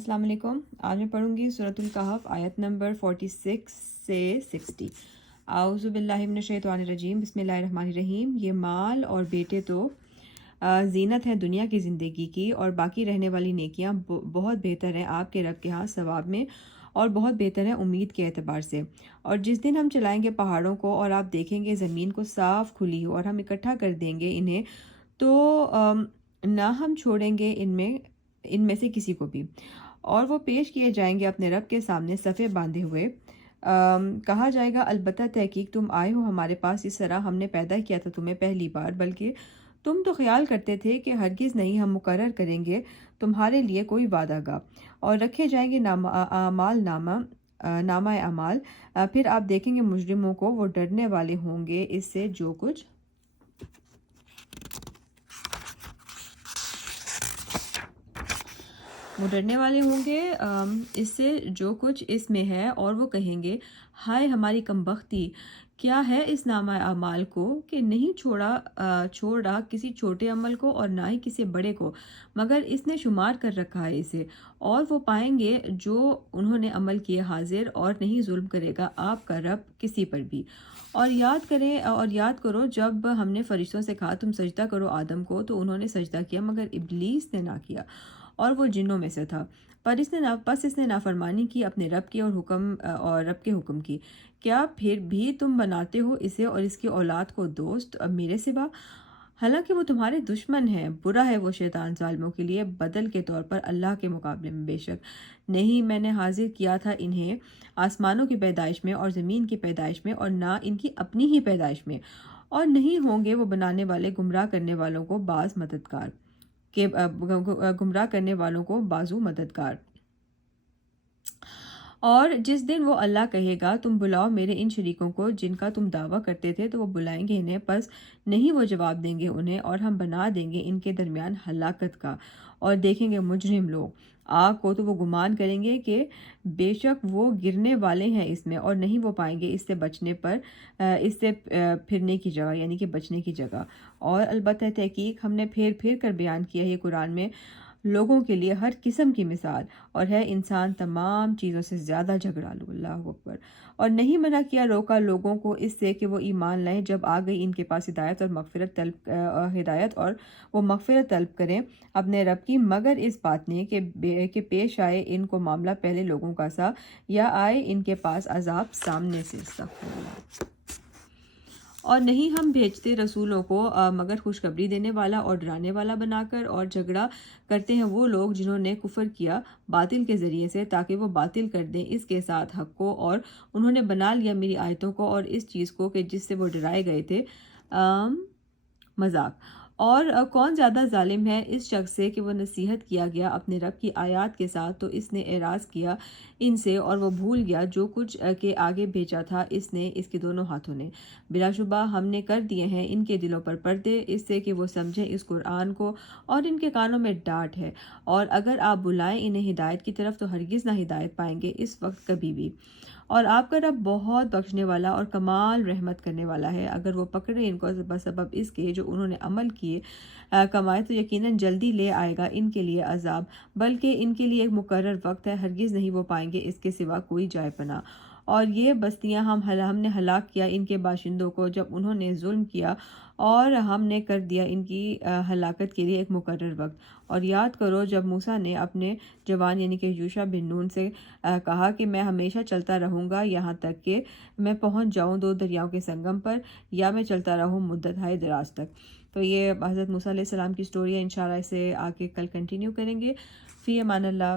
السلام علیکم۔ آج میں پڑھوں گی سورۃ الکہف آیت نمبر 46 سے 60۔ اعوذ باللہ من الشیطان الرجیم، بسم اللہ الرحمن الرحیم۔ یہ مال اور بیٹے تو زینت ہے دنیا کی زندگی کی، اور باقی رہنے والی نیکیاں بہت بہتر ہیں آپ کے رب کے ہاں ثواب میں، اور بہت بہتر ہے امید کے اعتبار سے۔ اور جس دن ہم چلائیں گے پہاڑوں کو اور آپ دیکھیں گے زمین کو صاف کھلی ہو، اور ہم اکٹھا کر دیں گے انہیں، تو نہ ہم چھوڑیں گے ان میں سے کسی کو بھی، اور وہ پیش کیے جائیں گے اپنے رب کے سامنے صفے باندھے ہوئے۔ کہا جائے گا البتہ تحقیق تم آئے ہو ہمارے پاس اس طرح ہم نے پیدا کیا تھا تمہیں پہلی بار، بلکہ تم تو خیال کرتے تھے کہ ہرگز نہیں ہم مقرر کریں گے تمہارے لیے کوئی وعدہ گاہ، اور رکھے جائیں گے نامہ اعمال۔ پھر آپ دیکھیں گے مجرموں کو، وہ ڈرنے والے ہوں گے اس سے جو کچھ اس میں ہے، اور وہ کہیں گے ہائے ہماری کم بختی، کیا ہے اس نامہ اعمال کو کہ نہیں چھوڑا کسی چھوٹے عمل کو اور نہ ہی کسی بڑے کو، مگر اس نے شمار کر رکھا ہے اسے، اور وہ پائیں گے جو انہوں نے عمل کیے حاضر، اور نہیں ظلم کرے گا آپ کا رب کسی پر بھی۔ اور یاد کرو جب ہم نے فرشتوں سے کہا تم سجدہ کرو آدم کو، تو انہوں نے سجدہ کیا مگر ابلیس نے نہ کیا، اور وہ جنوں میں سے تھا۔ پس اس نے نافرمانی کی اپنے رب کی اور رب کے حکم کی۔ کیا پھر بھی تم بناتے ہو اسے اور اس کی اولاد کو دوست میرے سوا؟ حالانکہ وہ تمہارے دشمن ہیں، برا ہے وہ شیطان ظالموں کے لیے بدل کے طور پر اللہ کے مقابلے میں۔ بے شک نہیں میں نے حاضر کیا تھا انہیں آسمانوں کی پیدائش میں اور زمین کی پیدائش میں، اور نہ ان کی اپنی ہی پیدائش میں، اور نہیں ہوں گے وہ بنانے والے گمراہ کرنے والوں کو بازو مددگار۔ اور جس دن وہ اللہ کہے گا تم بلاؤ میرے ان شریکوں کو جن کا تم دعویٰ کرتے تھے، تو وہ بلائیں گے انہیں، پس نہیں وہ جواب دیں گے انہیں، اور ہم بنا دیں گے ان کے درمیان ہلاکت کا۔ اور دیکھیں گے مجرم لوگ آگ کو، تو وہ گمان کریں گے کہ بے شک وہ گرنے والے ہیں اس میں، اور نہیں وہ پائیں گے اس سے پھرنے کی جگہ، یعنی کہ بچنے کی جگہ۔ اور البتہ تحقیق ہم نے پھر کر بیان کیا ہے قرآن میں لوگوں کے لیے ہر قسم کی مثال، اور ہے انسان تمام چیزوں سے زیادہ جھگڑالو۔ اللہ اکبر۔ اور نہیں منع کیا روکا لوگوں کو اس سے کہ وہ ایمان لائیں جب آ گئی ان کے پاس ہدایت اور وہ مغفرت طلب کریں اپنے رب کی، مگر اس بات نے کہ پیش آئے ان کو معاملہ پہلے لوگوں کا سا، یا آئے ان کے پاس عذاب سامنے سے۔ استغفر اللہ۔ اور نہیں ہم بھیجتے رسولوں کو مگر خوشخبری دینے والا اور ڈرانے والا بنا کر، اور جھگڑا کرتے ہیں وہ لوگ جنہوں نے کفر کیا باطل کے ذریعے سے، تاکہ وہ باطل کر دیں اس کے ساتھ حق کو، اور انہوں نے بنا لیا میری آیتوں کو اور اس چیز کو کہ جس سے وہ ڈرائے گئے تھے مذاق۔ اور کون زیادہ ظالم ہے اس شخص سے کہ وہ نصیحت کیا گیا اپنے رب کی آیات کے ساتھ تو اس نے اعراض کیا ان سے، اور وہ بھول گیا جو کچھ کے آگے بھیجا تھا اس نے اس کے دونوں ہاتھوں نے۔ بلا شبہ ہم نے کر دیے ہیں ان کے دلوں پر پردے، اس سے کہ وہ سمجھیں اس قرآن کو، اور ان کے کانوں میں ڈانٹ ہے، اور اگر آپ بلائیں انہیں ہدایت کی طرف تو ہرگز نہ ہدایت پائیں گے اس وقت کبھی بھی۔ اور آپ کا رب بہت بخشنے والا اور کمال رحمت کرنے والا ہے۔ اگر وہ پکڑے ان کو بسبب اس کے جو انہوں نے عمل کیے کمائے، تو یقیناً جلدی لے آئے گا ان کے لیے عذاب، بلکہ ان کے لیے ایک مقرر وقت ہے، ہرگز نہیں وہ پائیں گے اس کے سوا کوئی جائے پناہ۔ اور یہ بستیاں ہم نے ہلاک کیا ان کے باشندوں کو جب انہوں نے ظلم کیا، اور ہم نے کر دیا ان کی ہلاکت کے لیے ایک مقرر وقت۔ اور یاد کرو جب موسیٰ نے اپنے جوان یعنی کہ یوشع بن نون سے کہا کہ میں ہمیشہ چلتا رہوں گا یہاں تک کہ میں پہنچ جاؤں دو دریاؤں کے سنگم پر، یا میں چلتا رہوں مدت ہائے دراز تک۔ تو یہ حضرت موسیٰ علیہ السلام کی سٹوری ہے، انشاءاللہ اسے آگے کل کنٹینیو کریں گے۔ فی امان اللہ۔